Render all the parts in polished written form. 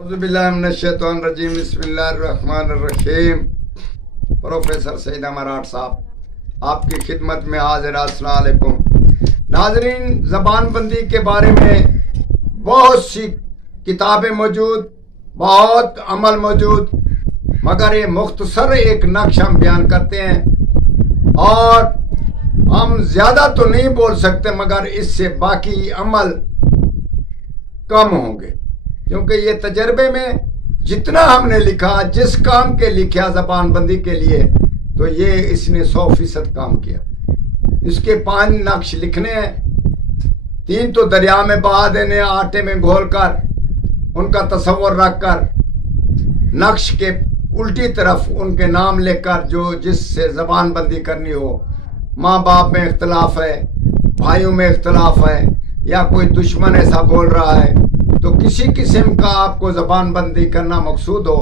اعوذ باللہ من الشیطان الرجیم، بسم اللہ الرحمن الرحیم۔ پروفیسر سعید امارات صاحب آپ کی خدمت میں حاضر۔ السلام علیکم ناظرین، زبان بندی کے بارے میں بہت سی کتابیں موجود، بہت عمل موجود، مگر یہ مختصر ایک نقش ہم بیان کرتے ہیں اور ہم زیادہ تو نہیں بول سکتے، مگر اس سے باقی عمل کم ہوں گے، کیونکہ یہ تجربے میں جتنا ہم نے لکھا، جس کام کے لکھا زبان بندی کے لیے، تو یہ اس نے 100% کام کیا۔ اس کے 5 نقش لکھنے ہیں، 3 تو دریا میں بہا دینے، آٹے میں گھول کر ان کا تصور رکھ کر، نقش کے الٹی طرف ان کے نام لکھ کر جو جس سے زبان بندی کرنی ہو، ماں باپ میں اختلاف ہے، بھائیوں میں اختلاف ہے، یا کوئی دشمن ایسا بول رہا ہے تو کسی قسم کا آپ کو زبان بندی کرنا مقصود ہو،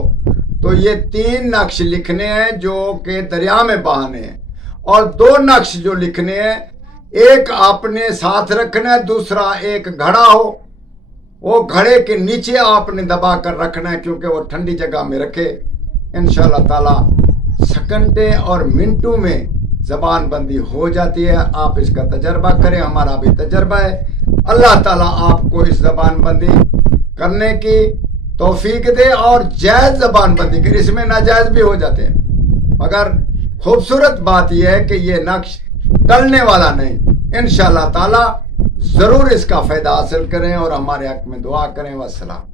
تو یہ 3 نقش لکھنے ہیں جو کہ دریا میں بہانے ہیں، اور 2 نقش جو لکھنے ہیں، ایک آپ نے ساتھ رکھنا ہے، دوسرا ایک گھڑا ہو، وہ گھڑے کے نیچے آپ نے دبا کر رکھنا ہے، کیونکہ وہ ٹھنڈی جگہ میں رکھے۔ انشاءاللہ تعالی سیکنڈیں اور منٹوں میں زبان بندی ہو جاتی ہے۔ آپ اس کا تجربہ کریں، ہمارا بھی تجربہ ہے۔ اللہ تعالیٰ آپ کو اس زبان بندی کرنے کی توفیق دے، اور جائز زبان بندی کرے، اس میں ناجائز بھی ہو جاتے ہیں، مگر خوبصورت بات یہ ہے کہ یہ نقش ٹلنے والا نہیں۔ انشاءاللہ تعالیٰ ضرور اس کا فائدہ حاصل کریں اور ہمارے حق میں دعا کریں۔ والسلام۔